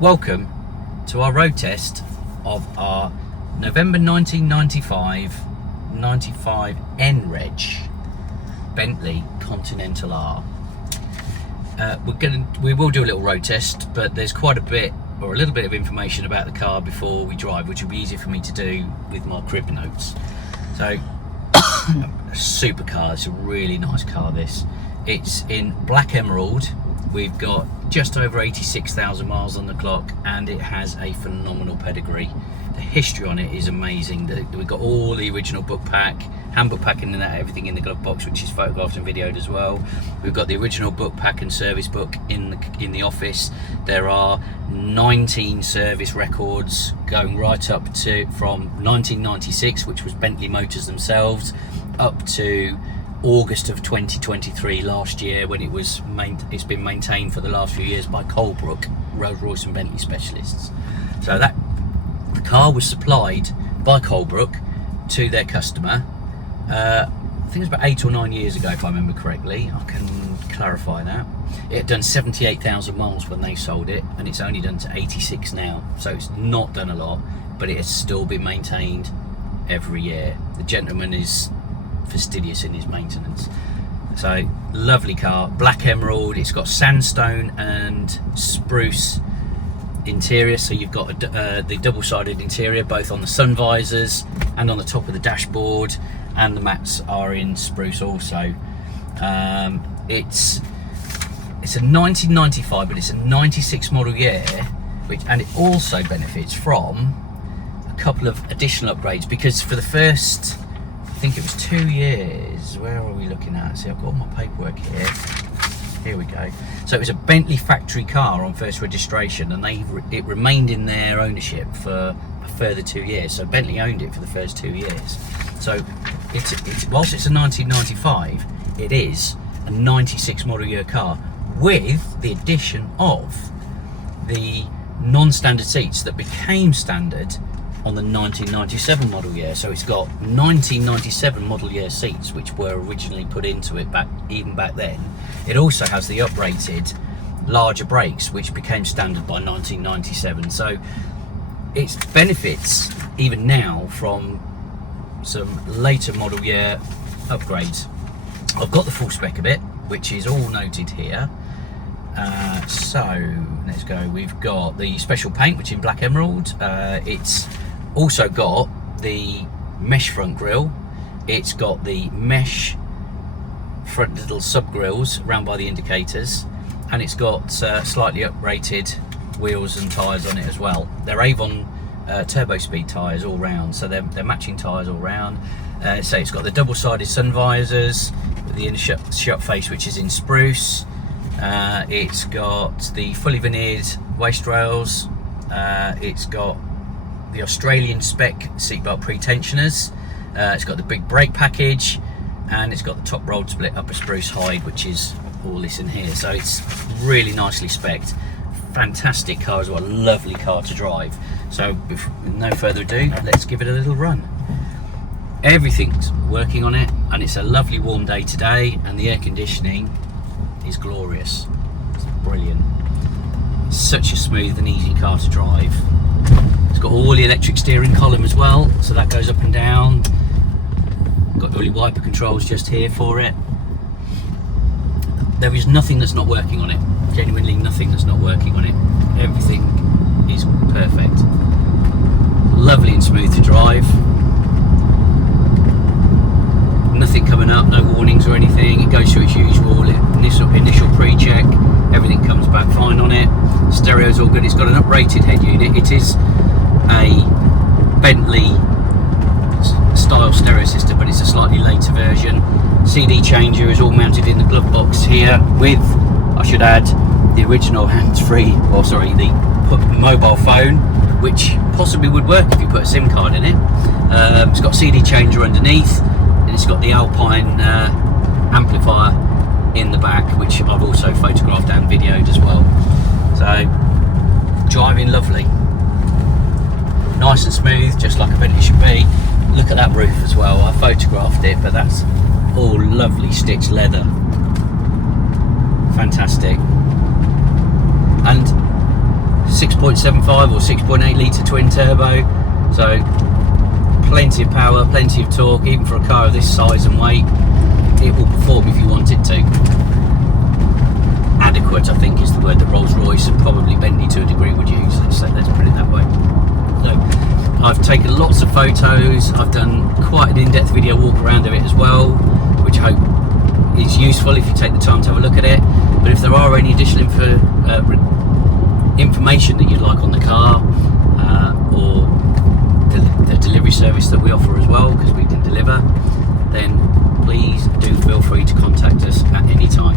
Welcome to our road test of our November 1995 NReg Bentley Continental R. We will do a little road test, but there's quite a bit or a little bit of information about the car before we drive, which will be easier for me to do with my crib notes. So, a super car. It's a really nice car. It's in black emerald. We've got just over 86,000 miles on the clock, and it has a phenomenal pedigree. The history on it is amazing. We've got all the original book pack, handbook pack, and everything in the glove box, which is photographed and videoed as well. We've got the original book pack and service book in the office. There are 19 service records going right up to from 1996, which was Bentley Motors themselves, up to August of 2023 last year, when it's been maintained for the last few years by Colebrook, Rolls-Royce and Bentley specialists. So the car was supplied by Colebrook to their customer. I think it was about 8 or 9 years ago, if I remember correctly. I can clarify that. It had done 78,000 miles when they sold it, and it's only done to 86 now. So it's not done a lot, but it has still been maintained every year. The gentleman is fastidious in his maintenance. So lovely car, black emerald. It's got sandstone and spruce interior, so you've got the double-sided interior both on the sun visors and on the top of the dashboard, and the mats are in spruce also. It's a 1995, but it's a 96 model year, and it also benefits from a couple of additional upgrades, because for the first, I think it was 2 years. Where are we looking at? See, I've got all my paperwork here. Here we go. So it was a Bentley factory car on first registration, and it remained in their ownership for a further 2 years. So Bentley owned it for the first 2 years. So whilst it's a 1995, it is a 96 model year car, with the addition of the non-standard seats that became standard on the 1997 model year. So it's got 1997 model year seats, which were originally put into it even back then. It also has the uprated larger brakes, which became standard by 1997. So it benefits even now from some later model year upgrades. I've got the full spec of it, which is all noted here. So let's go. We've got the special paint, which is in black emerald. It's also got the mesh front grille. It's got the mesh front little sub grills round by the indicators, and it's got slightly uprated wheels and tyres on it as well. They're Avon turbo speed tyres all round, so they're matching tyres all round. So it's got the double-sided sun visors with the inner shut face, which is in spruce. It's got the fully veneered Waistrails. It's got the Australian spec seatbelt pre-tensioners. It's got the big brake package, and it's got the top rolled split upper spruce hide, which is all this in here. So it's really nicely spec'd. Fantastic car as well, lovely car to drive. So with no further ado, let's give it a little run. Everything's working on it, and it's a lovely warm day today, and the air conditioning is glorious. It's brilliant. Such a smooth and easy car to drive. It's got all the electric steering column as well, so that goes up and down. Got all your wiper controls just here for it. There is nothing that's not working on it. Genuinely nothing that's not working on it. Everything is perfect. Lovely and smooth to drive. Nothing coming up, no warnings or anything. It goes through its usual initial pre-check. Everything comes back fine on it. Stereo's all good. It's got an uprated head unit. It is a Bentley style stereo system, but it's a slightly later version. CD changer is all mounted in the glove box here, with, I should add, the original hands-free, or sorry, the mobile phone, which possibly would work if you put a SIM card in it. It's got CD changer underneath, and it's got the Alpine amplifier in the back, which I've also photographed and videoed as well. So driving lovely, nice and smooth, just like a Bentley should be. Look at that roof as well. I photographed it, but that's all lovely stitched leather. Fantastic. And 6.75 or 6.8 litre twin turbo, so plenty of power, plenty of torque. Even for a car of this size and weight, it will perform if you want it to. Adequate, I think, is the word that Rolls-Royce and probably Bentley to a degree would use. Let's put it that way. So I've taken lots of photos. I've done quite an in-depth video walk around of it as well, which I hope is useful if you take the time to have a look at it. But if there are any additional information that you'd like on the car, or the delivery service that we offer as well, because we can deliver, then please do feel free to contact us at any time.